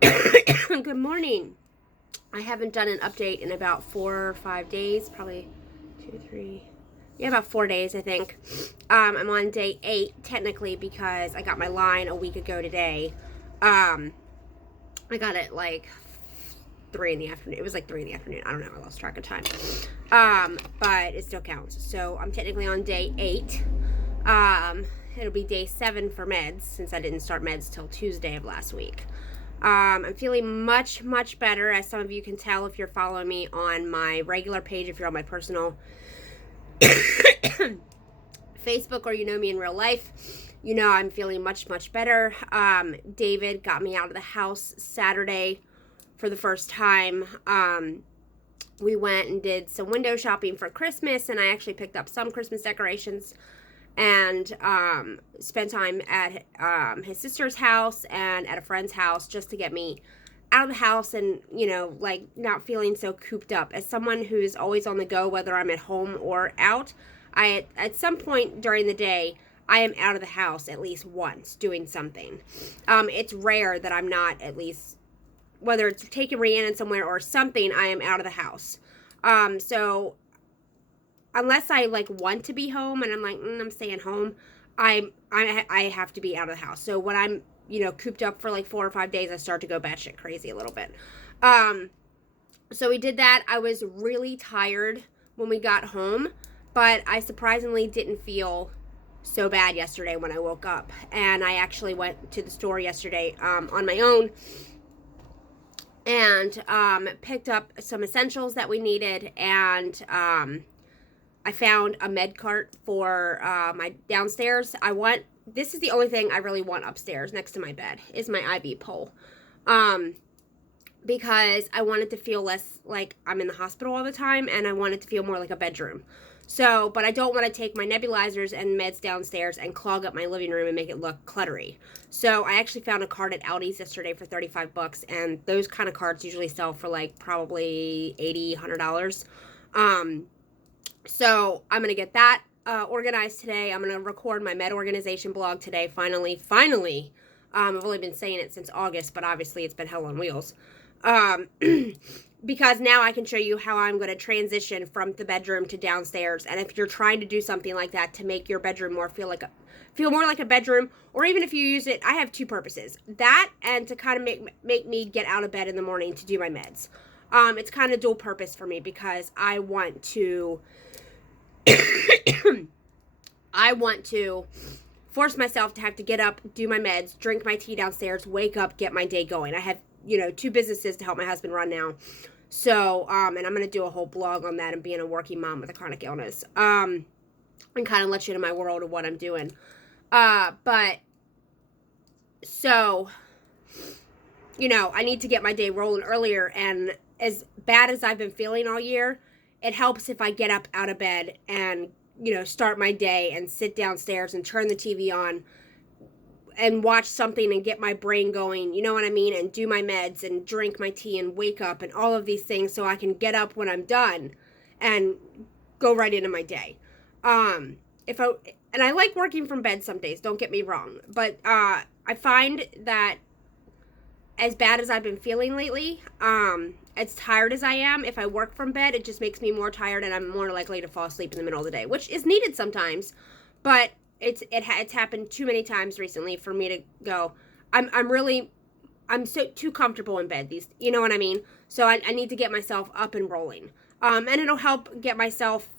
Good morning. I haven't done an update in about 4 or 5 days, probably 2, 3, yeah, about 4 days, I think. I'm on day 8, technically, because I got my line a week ago today. I got it like 3 in the afternoon. It was like 3 in the afternoon. I don't know. I lost track of time. But it still counts. So I'm technically on day 8. It'll be day 7 for meds since I didn't start meds till Tuesday of last week. I'm feeling much, much better, as some of you can tell if you're following me on my regular page, if you're on my personal Facebook, or you know me in real life. You know I'm feeling much, much better. David got me out of the house Saturday for the first time. We went and did some window shopping for Christmas, and I actually picked up some Christmas decorations and spent time at his sister's house and at a friend's house just to get me out of the house and, like, not feeling so cooped up. As someone who's always on the go, whether I'm at home or out, at some point during the day, I am out of the house at least once doing something. It's rare that I'm not, at least, whether it's taking Rhiannon somewhere or something, I am out of the house. So unless I like want to be home and I'm like, I'm staying home, I have to be out of the house. So when I'm, cooped up for like 4 or 5 days, I start to go batshit crazy a little bit. So we did that. I was really tired when we got home, but I surprisingly didn't feel so bad yesterday when I woke up. And I actually went to the store yesterday on my own and picked up some essentials that we needed, and I found a med cart for my downstairs. This is the only thing I really want upstairs next to my bed, is my IV pole. Because I wanted to feel less like I'm in the hospital all the time, and I wanted to feel more like a bedroom. So, but I don't want to take my nebulizers and meds downstairs and clog up my living room and make it look cluttery. So I actually found a cart at Aldi's yesterday for $35, and those kind of carts usually sell for like probably $80, $100. So I'm going to get that organized today. I'm going to record my med organization blog today, finally. I've only been saying it since August, but obviously it's been hell on wheels. Because now I can show you how I'm going to transition from the bedroom to downstairs. And if you're trying to do something like that to make your bedroom feel more like a bedroom, or even if you use it, I have 2 purposes. That, and to kind of make me get out of bed in the morning to do my meds. It's kind of dual purpose for me, because I want to force myself to have to get up, do my meds, drink my tea downstairs, wake up, get my day going. I have, 2 businesses to help my husband run now. So, and I'm going to do a whole blog on that and being a working mom with a chronic illness. And kind of let you into my world of what I'm doing. But, so, I need to get my day rolling earlier, and as bad as I've been feeling all year, it helps if I get up out of bed and, start my day and sit downstairs and turn the TV on and watch something and get my brain going, you know what I mean, and do my meds and drink my tea and wake up and all of these things, so I can get up when I'm done and go right into my day. And I like working from bed some days, don't get me wrong, but I find that as bad as I've been feeling lately, as tired as I am, if I work from bed, it just makes me more tired, and I'm more likely to fall asleep in the middle of the day, which is needed sometimes, but it's happened too many times recently for me to go, I'm so too comfortable in bed, you know what I mean? So I need to get myself up and rolling. And it'll help get myself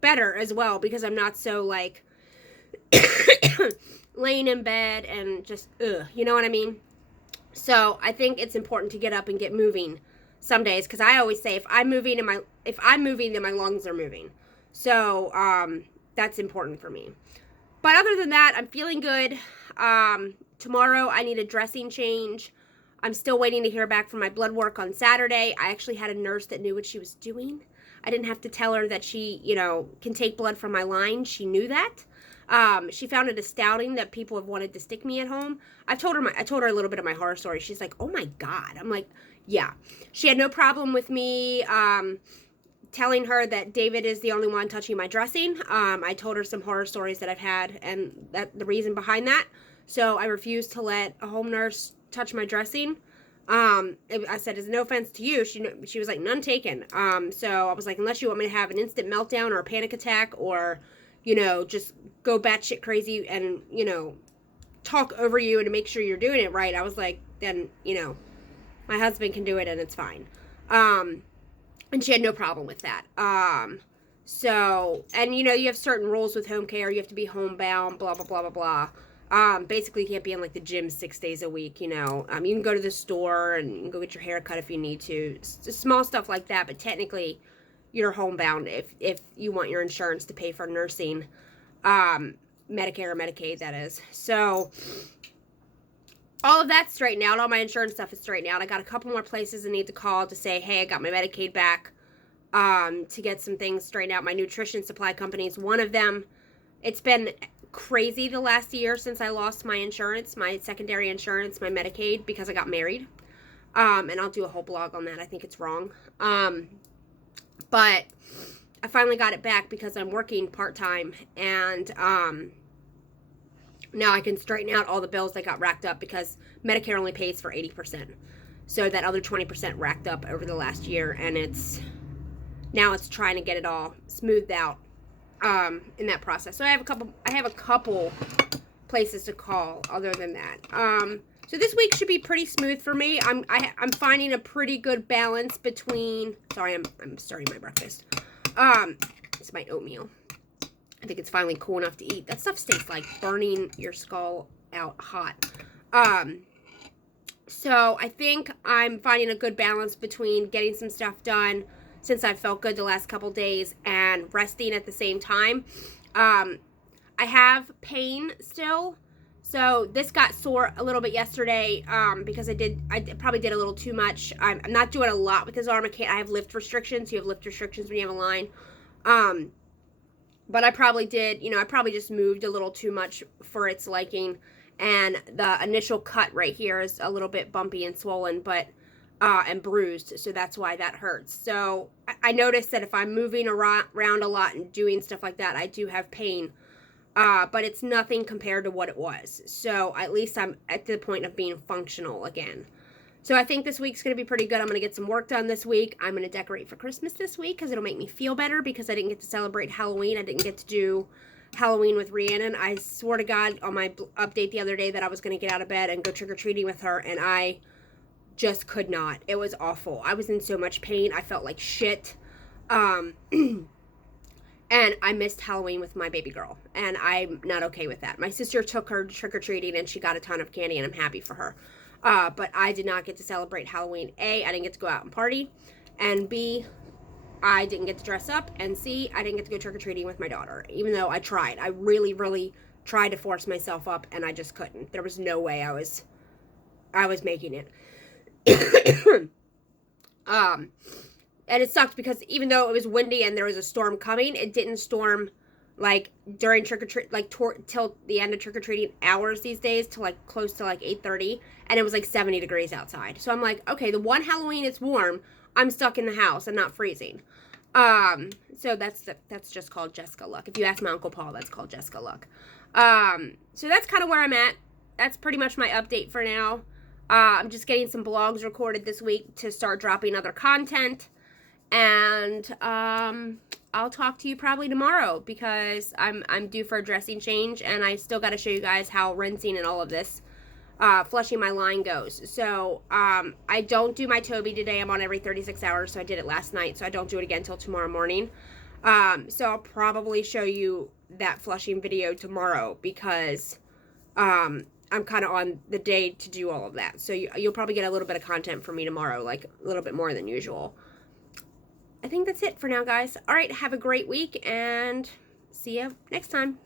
better as well, because I'm not so like laying in bed and just, you know what I mean? So I think it's important to get up and get moving some days, because I always say if I'm moving, then my lungs are moving. So that's important for me. But other than that, I'm feeling good. Tomorrow I need a dressing change. I'm still waiting to hear back from my blood work on Saturday. I actually had a nurse that knew what she was doing. I didn't have to tell her that she, can take blood from my line. She knew that. She found it astounding that people have wanted to stick me at home. I told her a little bit of my horror story. She's like, oh my God. I'm like, yeah. She had no problem with me telling her that David is the only one touching my dressing. I told her some horror stories that I've had and that the reason behind that. So I refused to let a home nurse touch my dressing. I said, "Is no offense to you." She was like, "None taken." So I was like, "Unless you want me to have an instant meltdown or a panic attack, or, just go batshit crazy and talk over you and to make sure you're doing it right." I was like, "Then my husband can do it and it's fine." And she had no problem with that. So, and you have certain rules with home care. You have to be homebound, blah, blah, blah, blah, blah. Basically, you can't be in like the gym 6 days a week, you can go to the store and you can go get your hair cut if you need to. Small stuff like that, but technically, you're homebound if you want your insurance to pay for nursing, Medicare or Medicaid, that is. So, all of that's straightened out. All my insurance stuff is straightened out. I got a couple more places I need to call to say, hey, I got my Medicaid back, to get some things straightened out. My nutrition supply company is one of them. It's been crazy the last year since I lost my insurance, my secondary insurance, my Medicaid, because I got married. And I'll do a whole blog on that. I think it's wrong. But I finally got it back because I'm working part-time, and now I can straighten out all the bills that got racked up because Medicare only pays for 80%. So that other 20% racked up over the last year, and now it's trying to get it all smoothed out in that process. So I have a couple places to call other than that. So this week should be pretty smooth for me. I'm finding a pretty good balance between. Sorry, I'm starting my breakfast. It's my oatmeal. I think it's finally cool enough to eat. That stuff tastes like burning your skull out hot. So I think I'm finding a good balance between getting some stuff done since I felt good the last couple days and resting at the same time. I have pain still. So this got sore a little bit yesterday because I probably did a little too much. I'm not doing a lot with this arm. I have lift restrictions. You have lift restrictions when you have a line. But I probably did, I probably just moved a little too much for its liking. And the initial cut right here is a little bit bumpy and swollen, but and bruised. So that's why that hurts. So I noticed that if I'm moving around a lot and doing stuff like that, I do have pain. But it's nothing compared to what it was. So at least I'm at the point of being functional again. So I think this week's going to be pretty good. I'm going to get some work done this week. I'm going to decorate for Christmas this week because it'll make me feel better because I didn't get to celebrate Halloween. I didn't get to do Halloween with Rhiannon. I swore to God on my update the other day that I was going to get out of bed and go trick-or-treating with her, and I just could not. It was awful. I was in so much pain. I felt like shit. And I missed Halloween with my baby girl, and I'm not okay with that. My sister took her trick-or-treating, and she got a ton of candy, and I'm happy for her. But I did not get to celebrate Halloween. A, I didn't get to go out and party, and B, I didn't get to dress up, and C, I didn't get to go trick-or-treating with my daughter, even though I tried. I really, really tried to force myself up, and I just couldn't. There was no way I was making it. And it sucked because even though it was windy and there was a storm coming, it didn't storm like during trick-or-treat, like till the end of trick-or-treating hours these days, to like close to like 8:30, and it was like 70 degrees outside. So I'm like, okay, the one Halloween it's warm, I'm stuck in the house and not freezing. So that's just called Jessica luck. If you ask my Uncle Paul, that's called Jessica luck. So that's kind of where I'm at. That's pretty much my update for now. I'm just getting some blogs recorded this week to start dropping other content. And I'll talk to you probably tomorrow because I'm due for a dressing change, and I still got to show you guys how rinsing and all of this, flushing my line goes. So I don't do my Toby today. I'm on every 36 hours, so I did it last night, so I don't do it again until tomorrow morning. So I'll probably show you that flushing video tomorrow because I'm kind of on the day to do all of that. So you'll probably get a little bit of content from me tomorrow, like a little bit more than usual. I think that's it for now, guys. All right, have a great week, and see you next time.